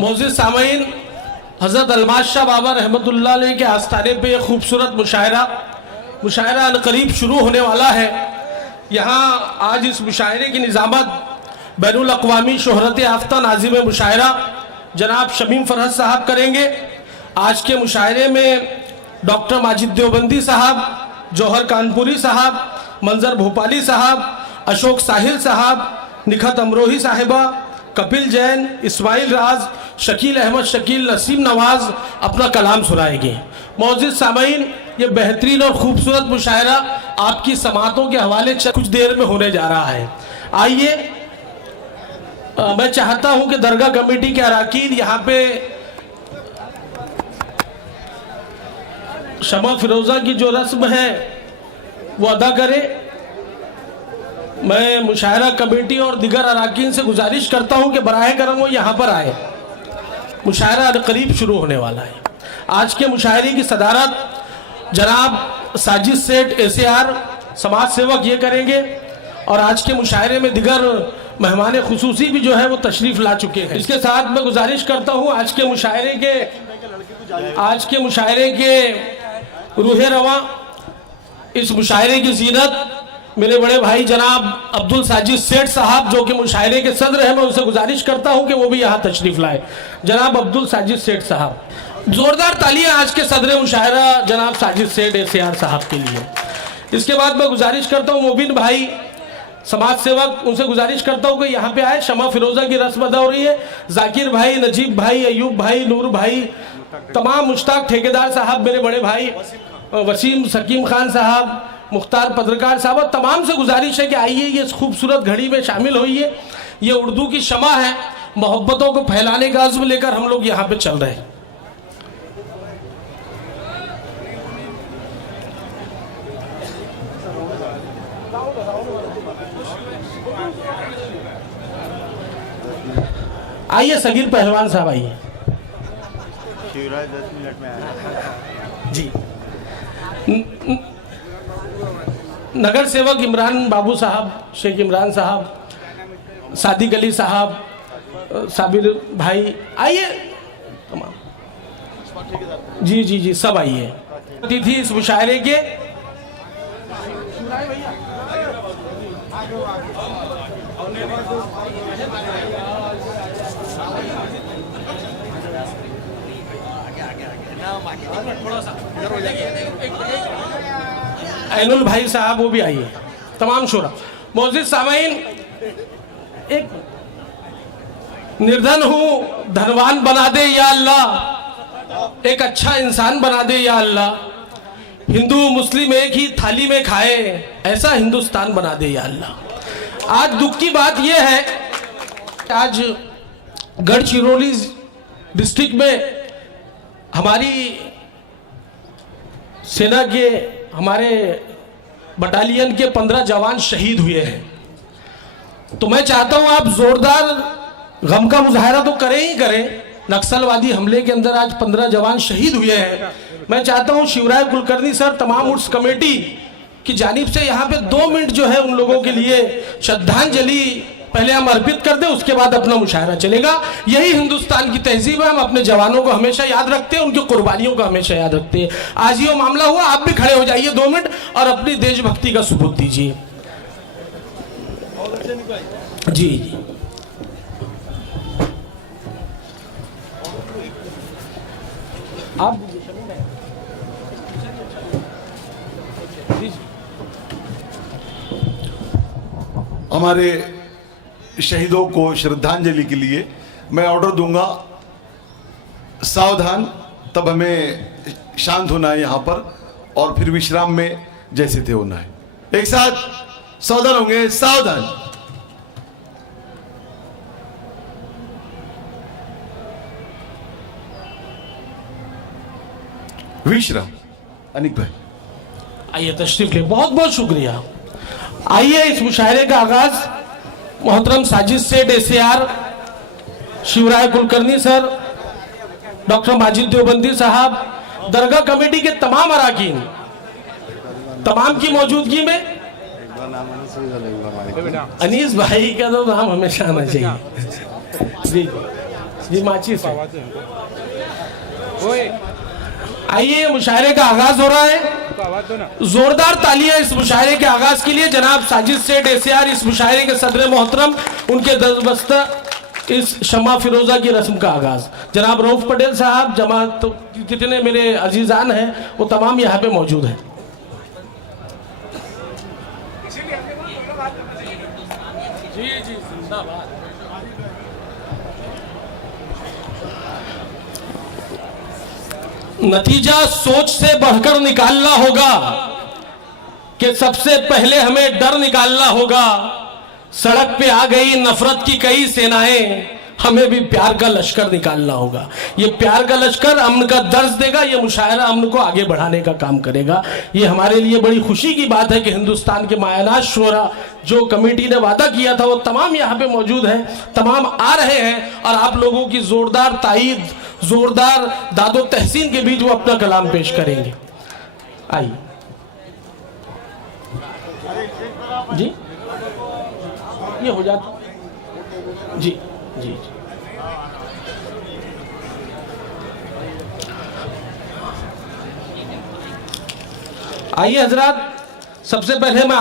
मोअज़्ज़िज़ सामीन, हज़रत अलमास शाह बाबा रहमतुल्लाह अलैह के आस्थाने पे एक खूबसूरत मुशायरा अनकरीब शुरू होने वाला है। यहाँ आज इस मुशायरे की निज़ामत बैनुल अक़वामी शोहरत याफ्ता नाज़िम मुशायरा जनाब शमीम फरहत साहब करेंगे। आज के मुशायरे में डॉक्टर माजिद देवबंदी साहब, जौहर कानपुरी साहब, मंजर भोपाली साहब, अशोक साहिल साहब, निखत अमरोही साहिबा, कपिल जैन, इस्माइल राज, शकील अहमद शकील, नसीम नवाज अपना कलाम सुनाएंगे। मोअज़्ज़िज़ सामीन, ये बेहतरीन और ख़ूबसूरत मुशायरा आपकी समातों के हवाले कुछ देर में होने जा रहा है। आइए, मैं चाहता हूँ कि दरगाह कमेटी के अराकीन यहाँ पे शमा फिरोज़ा की जो रस्म है वो अदा करें। मैं मुशायरा कमेटी और दिगर अराकीन से गुजारिश करता हूं कि बराए करम वो यहाँ पर आए। मुशायरा करीब शुरू होने वाला है। आज के मुशायरे की सदारत जनाब साजिद सेठ ACR समाज सेवक ये करेंगे और आज के मुशायरे में दिगर मेहमान खुसूसी भी जो है वो तशरीफ़ ला चुके हैं। इसके साथ मैं गुजारिश करता हूँ आज के मुशायरे के रूहे रवा, इस मुशायरे की ज़ीनत मेरे बड़े भाई जनाब अब्दुल साजिद सेठ साहब जो कि मुशायरे के सदर हैं, मैं उनसे गुजारिश करता हूं कि वो भी यहाँ तशरीफ़ लाए। जनाब अब्दुल साजिद सेठ साहब, ज़ोरदार तालियां आज के सदर मुशायरा जनाब साजिद सेठ ACR साहब के लिए। इसके बाद मैं गुजारिश करता हूँ मोबिन भाई समाज सेवक, उनसे गुजारिश करता हूँ कि यहाँ पे आए। शमा फिरोज़ा की रस्म अदा हो रही है। जाकिर भाई, नजीब भाई, अयूब भाई, नूर भाई, तमाम मुश्ताक ठेकेदार साहब, मेरे बड़े भाई वसीम सकीम खान साहब, मुख्तार पत्रकार साहब, तमाम से गुजारिश है कि आइए ये खूबसूरत घड़ी में शामिल होइए। ये उर्दू की शमा है, मोहब्बतों को फैलाने का अज़्म लेकर हम लोग यहाँ पे चल रहे हैं। आइए सगीर पहलवान साहब, आइए शिवराज 10 मिनट में आया जी। नगर सेवक इमरान बाबू साहब, शेख इमरान साहब, सादिक अली साहब, साबिर भाई, आइए तमाम। जी जी जी, सब आइए। अतिथि इस मुशायरे के ऐनुल भाई साहब, वो भी आइए। तमाम शोरा। मोअज़्ज़िज़ सामीन, एक निर्धन हूँ धनवान बना दे या अल्लाह, एक अच्छा इंसान बना दे या अल्लाह, हिंदू मुस्लिम एक ही थाली में खाए ऐसा हिंदुस्तान बना दे या अल्लाह। आज दुख की बात यह है, आज गढ़चिरौली डिस्ट्रिक्ट में हमारी सेना के, हमारे बटालियन के 15 जवान शहीद हुए हैं। तो मैं चाहता हूं आप जोरदार गम का मुजाहरा तो करें ही करें। नक्सलवादी हमले के अंदर आज 15 जवान शहीद हुए हैं। मैं चाहता हूं शिवराय कुलकर्णी सर, तमाम उर्स कमेटी की जानिब से यहाँ पे 2 मिनट जो है उन लोगों के लिए श्रद्धांजलि पहले हम अर्पित कर दें, उसके बाद अपना मुशायरा चलेगा। यही हिंदुस्तान की तहजीब है। हम अपने जवानों को हमेशा याद रखते हैं, उनकी कुर्बानियों को हमेशा याद रखते हैं। आज ये मामला हुआ, आप भी खड़े हो जाइए 2 मिनट और अपनी देशभक्ति का सबूत दीजिए। जी जी, आप हमारे शहीदों को श्रद्धांजलि के लिए मैं ऑर्डर दूंगा, सावधान, तब हमें शांत होना है यहाँ पर और फिर विश्राम में जैसे थे होना है। एक साथ सावधान होंगे, सावधान। विश्राम। अनिक भाई आइए तशरीफ ले, बहुत बहुत शुक्रिया। आइए इस मुशायरे का आगाज मोहतरम Sajid Seth ACR, Shivray Kulkarni sir, doctor Majid Deobandi sahab, दरगाह कमेटी के तमाम अराकीन, तमाम की मौजूदगी में अनीस भाई का तो नाम हमेशा आना चाहिए। जी जी माचिस है। आइए, मुशायरे का आगाज हो रहा है। जोरदार तालियां इस मुशायरे के आगाज के लिए। जनाब साजिद सेठ एसीआर इस मुशायरे के सदर मोहतरम, उनके दस्तबस्ता इस शमा फिरोजा की रस्म का आगाज। जनाब रऊफ पटेल साहब, जमात तो जितने मेरे अजीजान हैं वो तमाम यहाँ पे मौजूद हैं। जी जी जिंदाबाद। नतीजा सोच से बढ़कर निकालना होगा कि सबसे पहले हमें डर निकालना होगा। सड़क पे आ गई नफरत की कई सेनाएं, हमें भी प्यार का लश्कर निकालना होगा। ये प्यार का लश्कर अमन का दर्ज देगा। ये मुशायरा अमन को आगे बढ़ाने का काम करेगा। ये हमारे लिए बड़ी खुशी की बात है कि हिंदुस्तान के मायानाज शोरा जो कमेटी ने वादा किया था वो तमाम यहाँ पे मौजूद हैं, तमाम आ रहे हैं और आप लोगों की जोरदार ताईद, जोरदार दादो तहसीन के बीच वो अपना कलाम पेश करेंगे। आइए जी, ये हो जाता जी जी जी। आइए हजरात, सबसे पहले मैं